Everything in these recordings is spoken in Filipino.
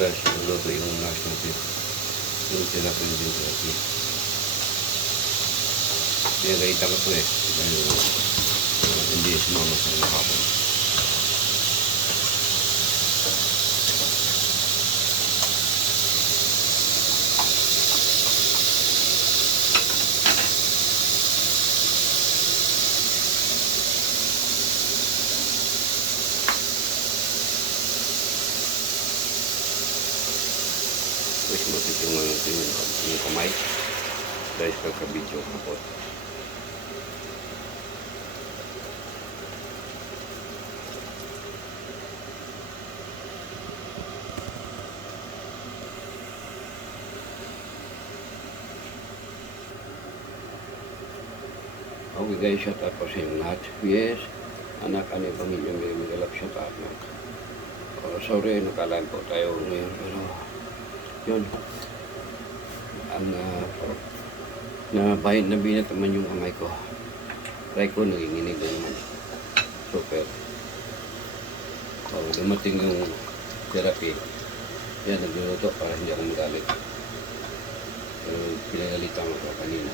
guys, luto yung mash natin. Yung tilapia din tilapia. Pinagalitan ko ito eh. Dahil hindi sumama sa mga hapon. Tapos matitungan natin yung kamay dahil kakabidyo kapot. Okay guys, shout out po sa inyong lahat. Yes, anak, ano yung pamilya may magalap, shout out na. Sorry, nakalaan po tayo ngayon, pero yun, ang na binat naman yung kamay ko. Try ko, naginginig na naman. Super. Dumating yung therapy. Yan, nagluluto para hindi ako magalit. Pero pinagalitan ko kanina.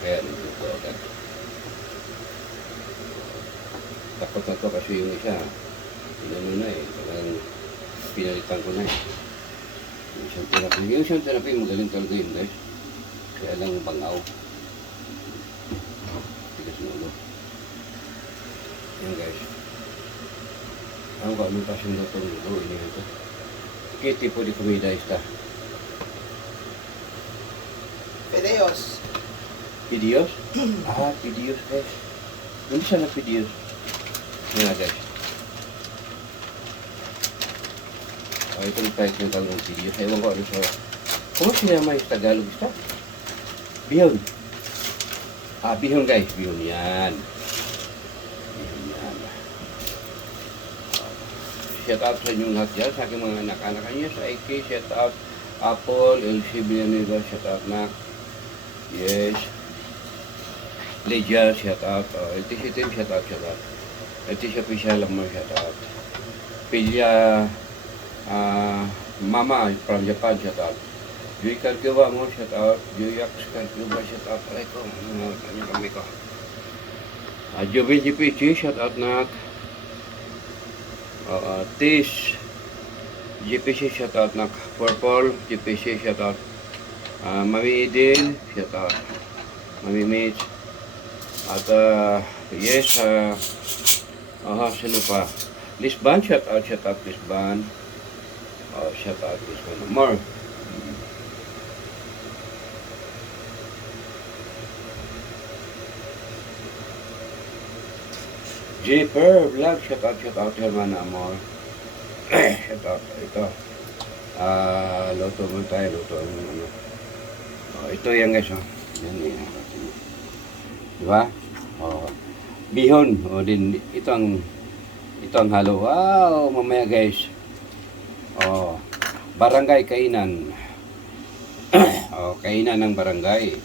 Kaya nagluto agad. Takot na to kasi yung isa, inano na eh, talagang pinalitan ko na eh. Yung isang therapy, magaling talaga yun guys. Kaya lang bangaw. Tigas ng ulo. Yan guys. Ako ka, anong pasyon na itong luto, ini ito. ¿Qué tipo de comida está? Fideos. Fideos? Ah, fideos guys. Hindi siya na fideos. Yan na guys. Ito yung type ng talong fideos. Ewan ko ano siya. Kung sinama yung Tagalog ito? Bihon. Ah, bihon guys. Bihon yan. Bihon yan. Shout out sa inyong lahat dyan. Sa aking mga anak-anak niya. Sa AK, shout out. Apple, LC Villanueva, shout out na. Yes. Legia, shout out. LTC Team, shout out, shout out. LTC Official, Lamar, shout out. Pilya, Mama from Japan, shout out. Joy Carcuba mo, shout out. Joyax Carcuba, shout out. Aray ko, ano kami ko. Jovin GPC, shout out na. Tis GPC, shout out na. Purple GPC, shout out. Mami Idin, shout out. Mami Mitch. At yes, sino pa? Lisban, shout out Lisban. Shout out Lisban. More. Jipper Vlog, shout out Hermana Amor. Shout out ito. Luto mo tayo, luto ano. Ito yan guys, Yan yan. Diba? Bihon. Din ito ang halo. Wow, mamaya guys. Barangay kainan. Kainan ng barangay.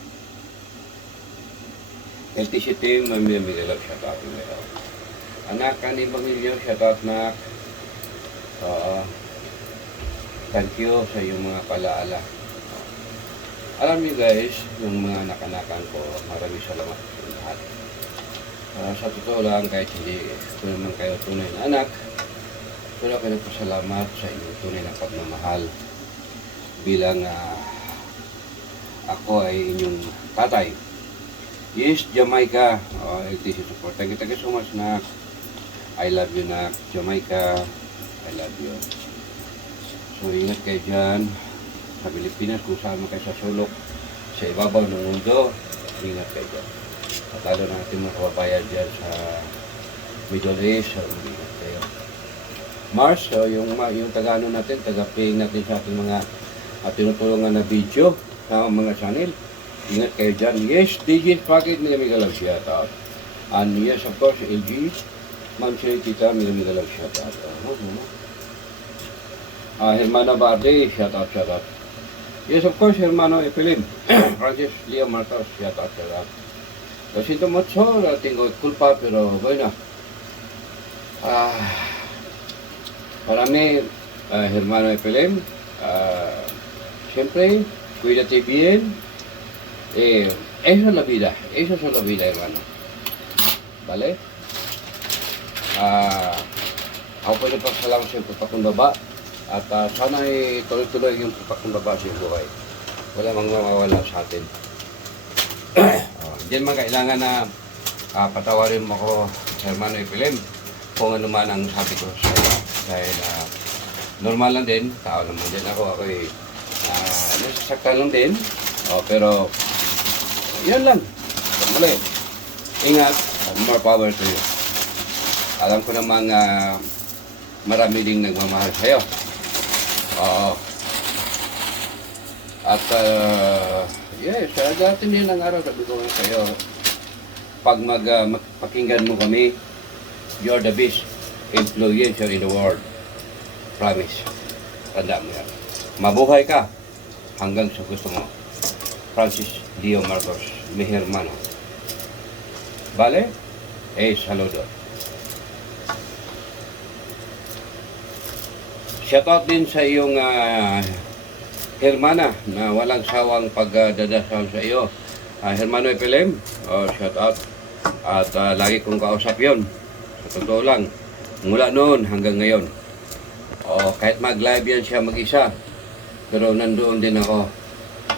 LTC Team, mamimigalaw shout out nila. Anak ni Bangilyo, shout out na. Thank you sa iyong mga palaala. Alam niyo guys, yung mga anak-anakan ko, maraming salamat sa lahat. Sa totoo lang, kahit hindi ko naman kayo tunay na anak, pero ako nagpasalamat sa inyong tunay na pagmamahal bilang ako ay inyong tatay. Yes, Jamaica, LTC support. Thank you so much na. I love you na, Jamaica. I love you. So ingat kayo dyan sa Pilipinas, kung saan man kayo sa sulok, sa ibabaw ng mundo, ingat kayo dyan. At lalo na ating mga kababayan dyan sa Middle East, ingat kayo. Mars, so yung taga-ano natin, taga-paying natin sa ating mga tinutulungan na video sa mga channel. Ingat kayo dyan. Yes, DJ Packet, migamig-alag shout out. And yes, of course, LG, Ma'am Shay Tita, migamig-alag shout out. Hermano Barde, shout out. Yes, of course, Hermano Epilim. Francis Leo Martos, shout out. Lo siento mucho, tengo culpa, pero bueno. Para mí, hermano Epelem, siempre cuídate bien. Eso es la vida, hermano. ¿Vale? Ako po nagpasalamat sa pagpakumbaba at sana ay tuloy-tuloy yung pagpakumbaba sa buhay. Wala mang mawawala sa atin. Diyan man kailangan na patawarin mo ako, hermano Epelem, kung ano man ang sabi ko sa iyo. Dahil normal lang din, tao naman din ako. Ako ay nasasaktan lang din. Pero yan lang. Muli. Ingat. More power to you. Alam ko namang marami ding nagmamahal sa'yo. Oo. At yes, dati din ang araw sabi ko sa'yo. Pag magpakinggan mo kami, you're the best influencer in the world. Promise. Tanda mo yan. Mabuhay ka hanggang sa gusto mo. Francis Leo Marcos, mi hermano. Vale? Saludo. Shoutout din sa iyong hermana na walang sawang pagdadasal sa iyo. Hermano Epelem, shoutout. At lagi kong kausap yon. Sa totoo lang, mula noon hanggang ngayon. Kahit mag-live yan siya mag-isa, pero nandoon din ako.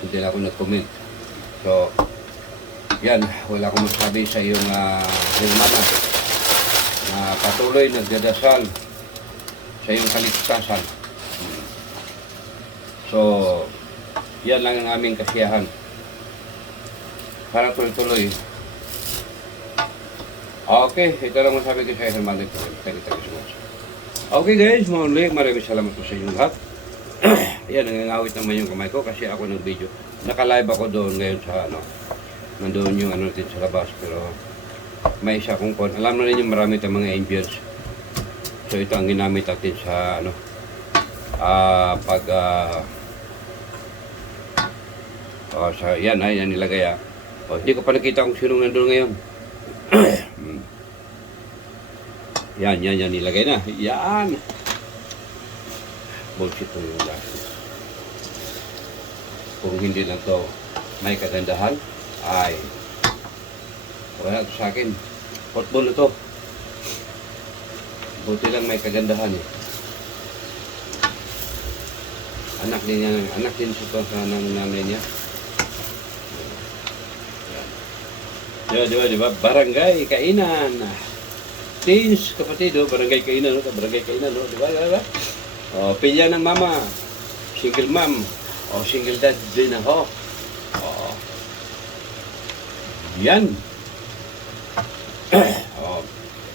Hindi ako nag-comment. So, yan, wala akong masabi sa iyong hermana na patuloy nagdadasal sa iyong kaligtasan. So, yan lang ang aming kasiyahan. Para tuloy-tuloy. Okay, ito lang masabi ko sa hermano ko. Thank you so much. Okay guys, maraming salamat po sa inyong lahat. Ayan, nangangawit naman yung kamay ko kasi ako nag-video. Naka-live ako doon ngayon sa nandoon yung natin sa labas. Pero may isa kong phone. Alam na rin yung marami tayong mga angels. So ito ang ginamit natin sa yan nilagay hindi ko pa nakita kung sino nandoon ngayon. yan nilagay na. Yan. Bullshit to yung last. Kung hindi lang to may kagandahan, ay wala to sa akin. Football ito. Buti lang may kagandahan eh. Anak din sa ng nanay niya. Diba? Barangay Kainan. Teens, kapatid, barangay Kainan, diba? Pilya ng mama, single mom, single dad din ako. Yan.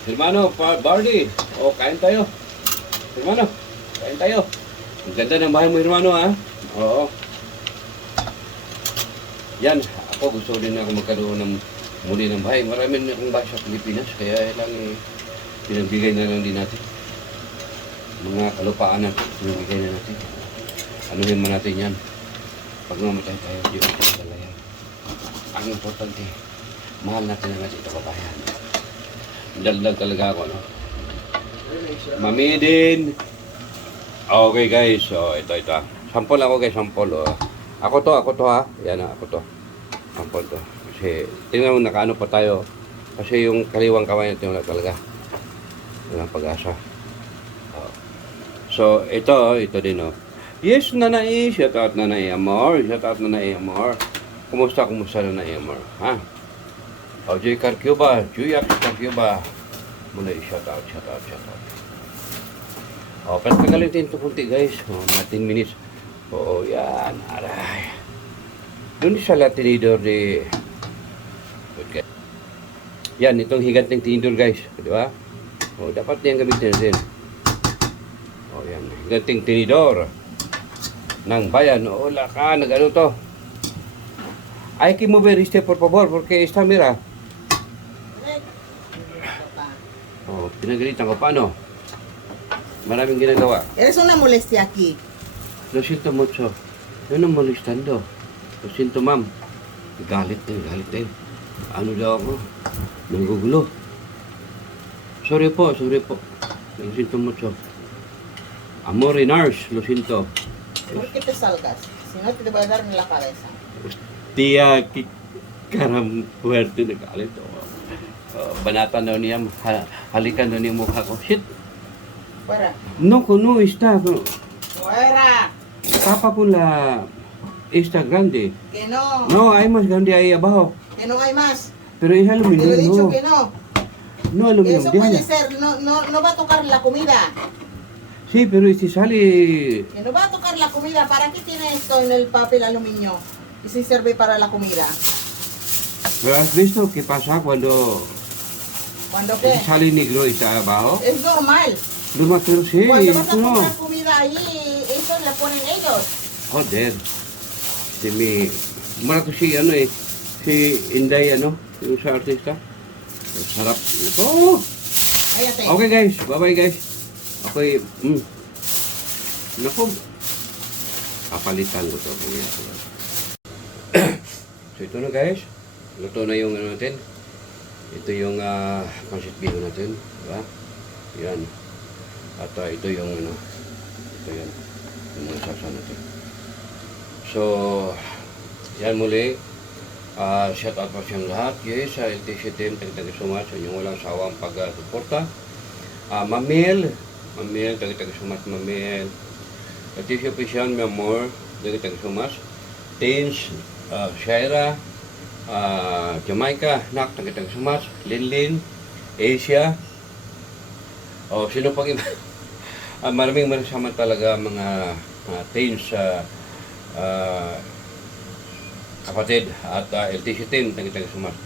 Hermano, Barney, kain tayo. Hermano, kain tayo. Ang ganda ng bahay mo, hermano, ha? Oo. Yan, ako gusto din ako magkaroon ng muli ng bahay. Marami na akong bahay sa Pilipinas, kaya lang pinagbigay na lang din natin. Mga kalupaan natin, pinagbigay na natin. Anuhin man natin yan. Pag mamatay tayo, di mo tayo talaga. Ang importante, mahal natin ang ating kababayan. Dagdag talaga ako, no? Mami din. Okay guys, so ito. Sample ako guys, sample. Ako to ha. Yan ako to. Sample to. Kasi tingnan mo nakaano pa tayo. Kasi yung kaliwang kamay natin wala talaga. Walang pag-asa. So ito din oh. Yes, Nanay, shout out Nanay Amor. Kumusta Nanay Amor? Ha? Joy Carcuba, Juyax Carcuba. Mula shout out. Pero pagalitin ito kunti guys. Mga 10 minutes. Yan. Aray. Doon sa latinidor de... Okay. Yan, itong higanting tinidor guys. Di ba? Dapat niyang gamitin natin. Yan. Higanting tinidor. Ng bayan. Wala ka. Nag-ano to. Hay que mover este por favor porque esta mira. Pinagalitan ko. Paano? Maraming ginagawa. Eres una molestia aquí. Lo siento mucho. No nang molestando. Lo siento, ma'am. Galit din. Ano daw ako? Nanggugulo. Sorry po. Lo siento mucho. Amorinars, lo siento. ¿Por qué te salgas? Si no, te voy a dar en la cabeza. Tiya, karam puwerte na galit. Banatan daw niya, halikan daw niya mukha ko. Shit! Fuera. No, no está. Fuera. Papa ko la está grande. Que no. No, hay más grande ahí abajo. Que no hay más. Pero es Te lo he aluminio, dicho no. que no. No aluminio, Eso puede déjala. ser. No va a tocar la comida. Sí, pero si sale... Que no va a tocar la comida. ¿Para qué tiene esto en el papel aluminio? Y si sirve para la comida. ¿Pero has visto qué pasa cuando ¿Cuándo qué? sale negro y está abajo? Es normal. No más, pero sí, Cuando vas a eso no. comprar comida ahí, eso le ponen ellos. Joder. Si mi... Mara ko si ano eh. Si Inday ano. Yung sa artista. Sarap. Oh! Cállate. Okay guys. Bye-bye guys. Ako'y... Naku. Kapalitan ko to. So ito na guys. Luto na yung ano natin. Ito yung pancit bihon natin. Diba? Yan. At ito yung ano. Ito yan. Yung mga sasa natin. So, yan muli. Shout out po siyang lahat. Yes, sa LTC team, tagi-tagi sumat sa inyong walang sawang pag-suporta. Mamil, tagi-tagi sumat, Mamil. LTC Official, mi amor, tagi-tagi sumat. Teens, Shaira, Jamaica, Nak, tagi-tagi sumat. Linlin, Asia. O, sino pang iba? Maraming maraming talaga mga teens sa kapatid at LTC team, tagi-tagi sumas.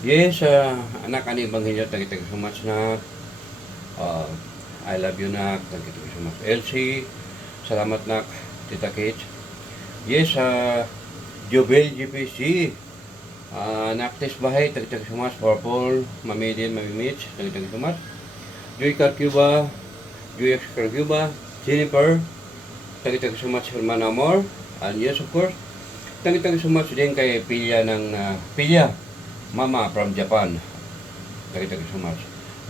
Yes, anak ani Ebanghelyo, tagi-tagi sumas na. I love you na, tagi-tagi sumas. LC, salamat na, Tita Kate. Yes, Jobel GPC, Naktis Bahay, tagi-tagi sumas. Purple, Mamidin, Mamimich, tagi-tagi sumas. Joy Carcuba, Joy X Carcuba, Jennifer, tagi-tagi sumas, Hermana Amor, and yes, of course, tagi-tagi sumas din kay Pilya ng Pilya, Mama from Japan. Tagi-tagi sumas.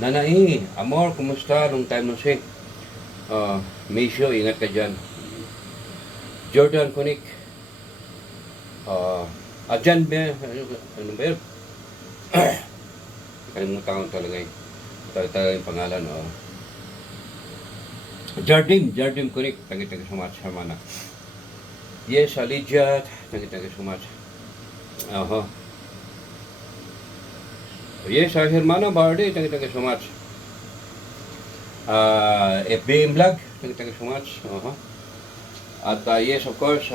Nanay, Amor, kumusta? Long time no see. Misho, ingat ka dyan. Jordan Kunik. Adjan ba? Ano ba yun? Kalimutan ko talaga yun. Talaga yung pangalan. Jardim Kunik. Tagi-tagi sumas, Hermana. Yes, Lydia, thank you so much. Yes, Hermano Bardi, thank you so much. FBM Vlog, thank you so much. At yes, of course,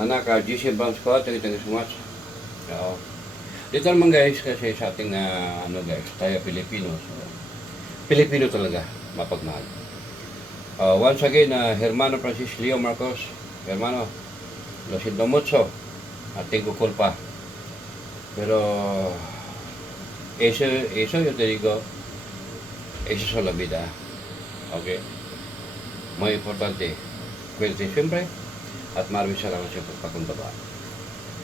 anak, GC Brown Squad, thank you so much. Dito naman guys, kasi sa ating, guys, tayo Pilipino. So, Pilipino talaga, mapagmahal. Once again, Hermano Francis Leo Marcos, Hermano, lo siento mucho, tengo culpa. Pero, eso yo te digo, eso es la vida. Okay? Muy importante, cuídate siempre, at maraming salamat sa pagpakumbaba.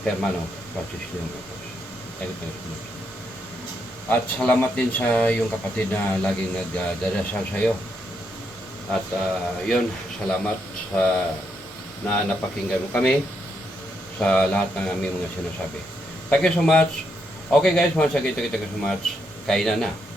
Hermano Francis Leo Marcos. Thank you so much. At salamat din sa iyong kapatid na laging nagdarasal sa iyo. At yun, salamat sa na napakinggan mo kami sa lahat ng aming mga sinasabi. Thank you so much. Okay guys, once again, thank you so much. Kainan na.